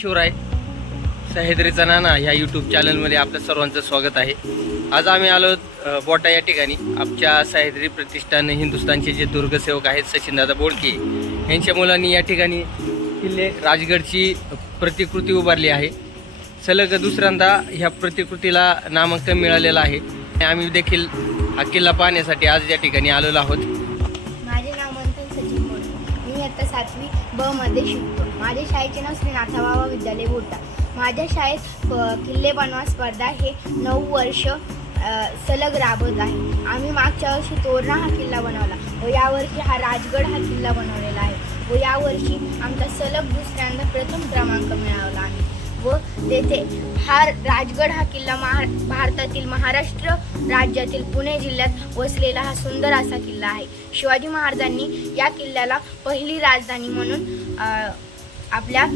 शिवराय सह्याद्रीचा नाना ह्या यूट्यूब चॅनलमध्ये आपलं सर्वांचं स्वागत आहे. आज आम्ही आलो बोटा या ठिकाणी. आमच्या सह्याद्री प्रतिष्ठान हिंदुस्थानचे जे दुर्गसेवक आहेत सचिनदादा बोडके यांच्या मुलांनी या ठिकाणी किल्ले राजगडची प्रतिकृती उभारली आहे. सलग दुसऱ्यांदा ह्या प्रतिकृतीला नामांकन मिळालेलं आहे. आम्ही देखील हा किल्ला पाहण्यासाठी आज या ठिकाणी आलेलो आहोत. माझे नामांकन सचिन मी आता सातवी ब मध्ये शिकतो. माझ्या शाळेचे नाव श्री नाथाबाबा विद्यालय बोलतात. माझ्या शाळेत किल्ले बनवा स्पर्धा हे नऊ वर्ष सलग राबत आहे. आम्ही मागच्या वर्षी तोरणा हा किल्ला बनवला व यावर्षी हा राजगड हा किल्ला बनवलेला आहे व यावर्षी आमचा सलग दुसऱ्यांदा प्रथम क्रमांक मिळवला आहे. व तेथे हा राजगड हा किल्ला महा भारतातील महाराष्ट्र राज्यातील पुणे जिल्ह्यात वसलेला हा सुंदर असा किल्ला आहे. शिवाजी महाराजांनी या किल्ल्याला पहिली राजधानी म्हणून आपल्या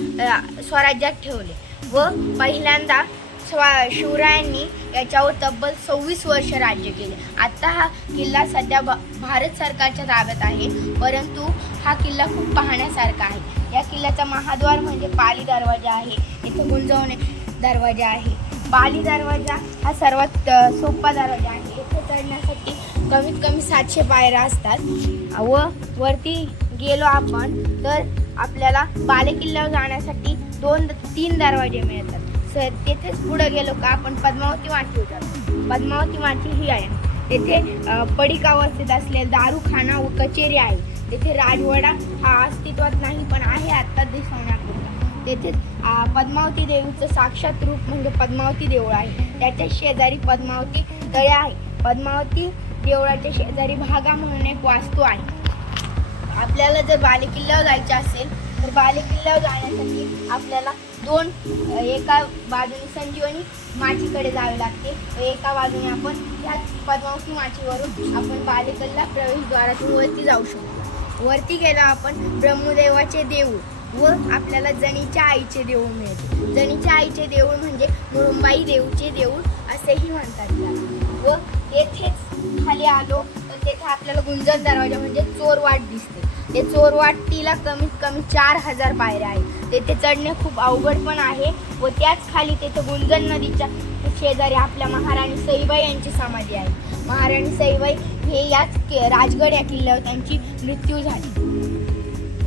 स्वराज्यात ठेवले व पहिल्यांदा स्वा शिवरायांनी याच्यावर तब्बल सव्वीस वर्ष राज्य केले. आता हा किल्ला सध्या भारत सरकारच्या ताब्यात आहे. परंतु हा किल्ला खूप पाहण्यासारखा आहे. या किल्ल्याचा महाद्वार म्हणजे पाली दरवाजा आहे. इथे गुंजवणे दरवाजा आहे. पाली दरवाजा हा सर्वात सोपा दरवाजा आहे. इथे चढण्यासाठी कमीत कमी सातशे पायऱ्या असतात. व वरती गेलो आपण तर आपल्याला बालेकिल्ल्यावर जाण्यासाठी दोन तीन दरवाजे मिळतात. सर तेथेच पुढे गेलो का आपण पद्मावती वाटी होतात पद्मावती वाटी ही आहे. तेथे अ, अवस्थेत असलेला दारूखाना व कचेरी आहे. तेथे राजवाडा हा अस्तित्वात नाही पण आहे आत्ता दिसवण्याकरता तेथे पद्मावती देवीचं साक्षात रूप म्हणजे पद्मावती देऊळ आहे. त्याच्या शेजारी पद्मावती तळे आहे. पद्मावती देवळाच्या शेजारी भागा म्हणून एक वास्तू आहे. आपल्याला जर बालेकिल्ल्यावर जायचं असेल तर बालेकिल्ल्यावर जाण्यासाठी आपल्याला दोन एका बाजूने संजीवनी माचीकडे जावे लागते. एका बाजूने आपण ह्या पद्मावती माचीवरून आपण बालेकिल्ला प्रवेशद्वारातून वरती जाऊ शकतो. वरती गेलो आपण ब्रह्मदेवाचे देऊळ व आपल्याला जणीच्या आईचे देऊळ मिळते. जणीच्या आईचे देऊळ म्हणजे मुरुंबाई देऊचे देऊळ असेही म्हणतात व तेथेच खाली आलो तर तेथे आपल्याला गुंजन दरवाजा म्हणजे चोरवाट दिसते. ते चोरवाटीला कमीत कमी चार हजार पायऱ्या आहेत. तेथे चढणे खूप अवघड पण आहे व त्याच खाली तेथे गुंजन नदीच्या शेजारी आपल्या महाराणी सईबाई यांची समाधी आहे. महाराणी सईबाई हे याच राजगड या किल्ल्यावर त्यांची मृत्यू झाली.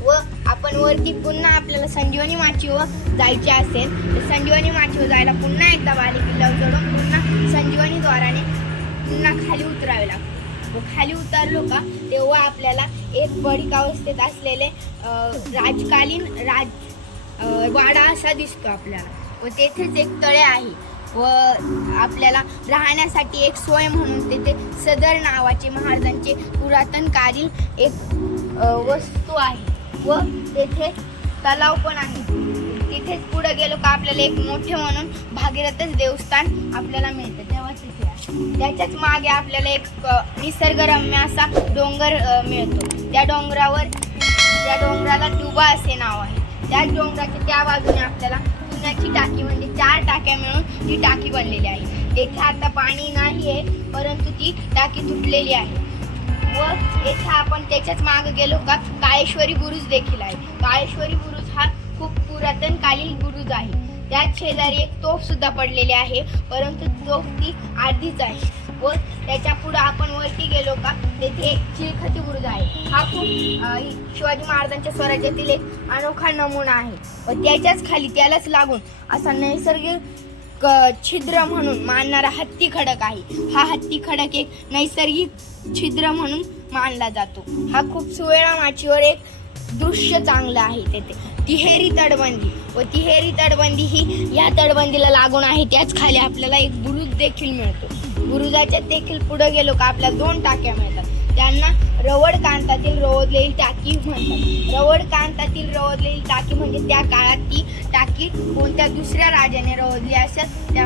व आपण वरती पुन्हा आपल्याला संजीवनी माचीवर जायचे असेल तर संजीवनी माचीवर जायला पुन्हा एकदा बाले किल्ल्यावर चढून पुन्हा संजीवनी द्वाराने पुन्हा खाली उतरावे लागते. व खाली उतरलो का तेव्हा आपल्याला एक पडीक अवस्थेत असलेले राजकालीन राज वाडा असा दिसतो आपल्याला. व तेथेच एक तळे आहे. व आपल्याला राहण्यासाठी एक सोय म्हणून तेथे सदर नावाचे महाराजांचे पुरातनकालीन एक वस्तू आहे. व तेथे तलाव पण आहे. तिथेच पुढे गेलो का आपल्याला एक मोठे म्हणून भागीरथच देवस्थान आपल्याला मिळतं. त्याच्याच मागे आपल्याला एक निसर्गरम्य असा डोंगर मिळतो. त्या डोंगरावर त्या डोंगराला दुबा असे नाव आहे. त्याच डोंगराच्या त्या बाजूने आपल्याला चुन्याची टाकी म्हणजे चार टाक्या मिळून ती टाकी बनलेली आहे. तेथे आता पाणी नाही आहे परंतु ती टाकी तुटलेली आहे. व येथे आपण त्याच्याच मागे गेलो का काळेश्वरी बुरुज देखील आहे. काळेश्वरी बुरुज हा खूप पुरातन कालीन बुरुज आहे. त्याच शेजारी एक तोफ सुद्धा पडलेली आहे परंतु तोफ ती आधीच आहे. व त्याच्या पुढे आपण वरती गेलो का तेथे एक चिलखती बुरुज आहे. हा खूप शिवाजी महाराजांच्या स्वराज्यातील एक अनोखा नमुना आहे. व त्याच्याच खाली त्यालाच लागून असा नैसर्गिक क- छिद्र म्हणून मानणारा हत्ती खडक आहे. हा हत्ती खडक एक नैसर्गिक छिद्र म्हणून मानला जातो. हा खूप सुवेळा माचीवर एक दृश्य चांगलं आहे तेथे. तिहेरी तटबंदी. व तिहेरी तटबंदी ही या तटबंदीला लागून आहे. त्याच खाली आपल्याला एक बुरुज देखील मिळतो. बुरुजाच्या देखील पुढे गेलो का आपल्याला दोन टाक्या मिळतात. त्यांना रवड कांतातील रवदलेली टाकी म्हणतात. रवड कांतातील रवदलेली टाकी म्हणजे त्या काळात ती टाकी कोणत्या दुसऱ्या राजाने रवदली असं त्या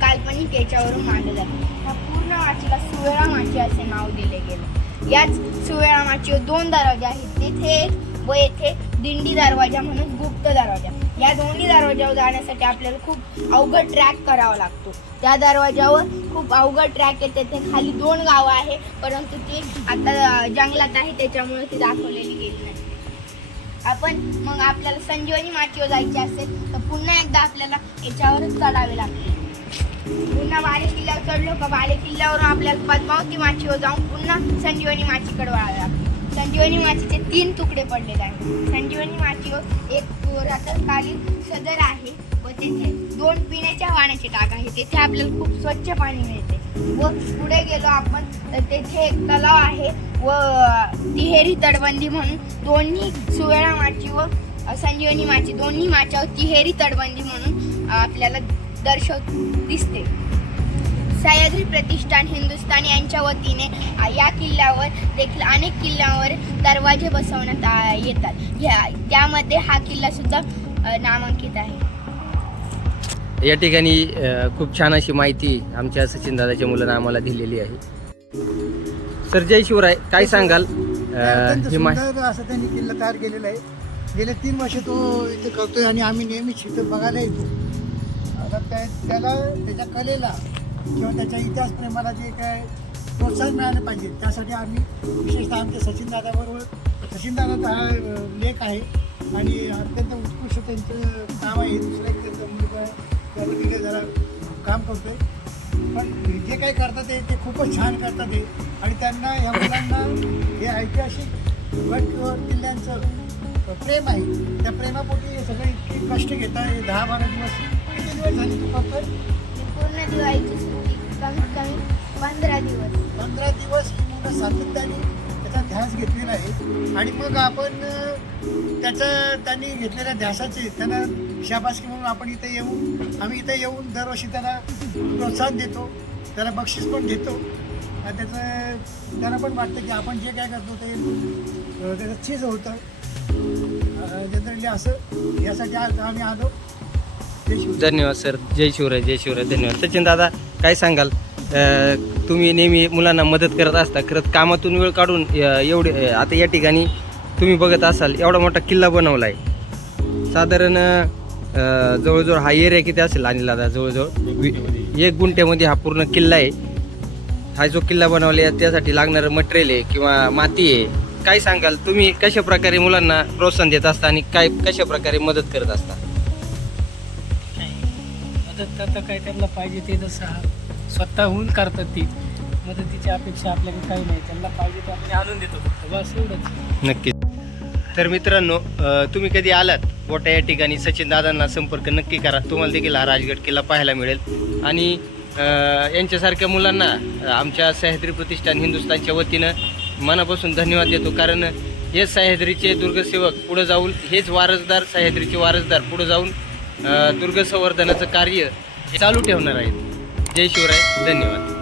काल्पनिक याच्यावरून मानलं जातं. ह्या पूर्ण वाचीला सुवेळा माची असे नाव दिले गेले. याच सुवेळा माचीवर दोन दरवाजे आहेत. तिथे एक व येथे दिंडी दरवाजा म्हणून गुप्त दरवाजा. या दोन्ही दरवाजावर जाण्यासाठी आपल्याला खूप अवघड ट्रॅक करावा लागतो. त्या दरवाजावर खूप अवघड ट्रॅक आहे. तेथे खाली दोन गावं आहे परंतु ती आता जंगलात आहे त्याच्यामुळे ती दाखवलेली गेली नाही. आपण मग आपल्याला संजीवनी माचीवर जायचे असेल तर पुन्हा एकदा आपल्याला याच्यावरच चढावे लागते पुन्हा बाले किल्ल्यावर चढलो का? बाले किल्ल्यावरून आपल्याला पद्मावती माचीवर जाऊन पुन्हा संजीवनी माचीकडे वळावे संजीवनी माचीचे तीन तुकडे पडलेले आहेत. संजीवनी माचीवर एक रात्रकालीन सदर आहे व तेथे दोन पिण्याच्या पाण्याचे टाक आहे. तेथे आपल्याला खूप स्वच्छ पाणी मिळते. व पुढे गेलो आपण तर तेथे एक तलाव आहे व तिहेरी तडबंदी म्हणून दोन्ही सुवेळा माची व संजीवनी माची दोन्ही माच्यावर तिहेरी तडबंदी म्हणून आपल्याला दर्शव दिसते. सह्याद्री प्रतिष्ठान हिंदुस्थान यांच्या वतीने या किल्ल्यावर देखील अनेक किल्ल्यावर दरवाजे बसवण्यात आ, येतात. या त्यामध्ये हा किल्ला सुद्धा नामांकित आहे. या ठिकाणी खूप छान अशी माहिती आमच्या सचिन दादाच्या मुलांना आम्हाला दिलेली आहे. सर जय शिवराय काय सांगाल? ही असं त्यांनी किल्ला तयार केलेला आहे. गेले तीन वर्ष तो इथे करतोय आणि आम्ही नेहमीच इथं बघायला येतो. त्या त्याला त्याच्या कलेला किंवा त्याच्या इतिहास प्रेमाला जे काय प्रोत्साहन मिळालं पाहिजे त्यासाठी आम्ही विशेषतः आमच्या सचिनदादाबरोबर सचिनदादाचा सचिन हा लेख आहे आणि अत्यंत उत्कृष्ट त्यांचं काम आहे. दुसरं एक त्यांचा मुलगा आहे त्या तिथे जरा काम करतोय. पण जे काही करतात ते ते खूपच छान करतात ते. आणि त्यांना ह्या मुलांना हे ऐतिहासिक गड किल्ल्यांचं प्रेम आहे. त्या प्रेमापोटी हे सगळे इतके कष्ट घेतात हे दहा बारा दिवस किती झाली तू करतोय पूर्ण दिवाळीची सुट्टी कमीत कमी पंधरा दिवस पंधरा दिवस मुलं सातत्याने त्याचा ध्यास घेतलेला आहे. आणि मग आपण त्याचा त्याचं त्यांनी घेतलेल्या ध्यासाचे त्यांना शाबासकी म्हणून आपण इथे येऊन आम्ही इथे येऊन दरवर्षी त्याला प्रोत्साहन देतो त्याला बक्षीस पण देतो. आणि त्याचं त्याला पण वाटतं की आपण जे काय करतो ते त्याचं चीज होतं. जनरली असं यासाठी आज आम्ही आलो. धन्यवाद सर. जय शिवराय जय शिवराय. धन्यवाद. सचिन दादा काय सांगाल? अ, तुम्ही नेहमी मुलांना मदत करत असता खरंच कामातून वेळ काढून अ, एवढे अ, आता या ठिकाणी तुम्ही बघत असाल एवढा मोठा किल्ला बनवला आहे साधारण अ, जवळजवळ हा एरिया किती असेल आणि दादा जवळजवळ? वि- एक गुंठ्यामध्ये हा पूर्ण किल्ला आहे. हा जो किल्ला बनवला आहे त्यासाठी लागणारं मटेरियल आहे किंवा माती आहे. काय सांगाल? तुम्ही कशा प्रकारे मुलांना प्रोत्साहन देत असता आणि काय कशा प्रकारे मदत करत असता? मदत करता काय त्यांना पाहिजे ते जसं स्वतःहून करतात ती. मदतीची अपेक्षा आपल्याकडे काही नाही. त्यांना पाहिजे ते आपण आणून देतो फक्त. बस एवढंच. नक्कीच. तर मित्रांनो तुम्ही कधी आलात? बोटा या ठिकाणी सचिन दादांना संपर्क नक्की करा. तुम्हाला देखील हा राजगड किल्ला पाहायला मिळेल. आणि यांच्यासारख्या मुलांना आमच्या सह्याद्री प्रतिष्ठान हिंदुस्थानच्या वतीनं मनापासून धन्यवाद देतो. कारण हे सह्याद्रीचे दुर्गसेवक पुढं जाऊन हेच वारसदार सह्याद्रीचे वारसदार पुढं जाऊन दुर्ग संवर्धनाचं कार्य हे चालू ठेवणार आहेत. जय शिवराय धन्यवाद.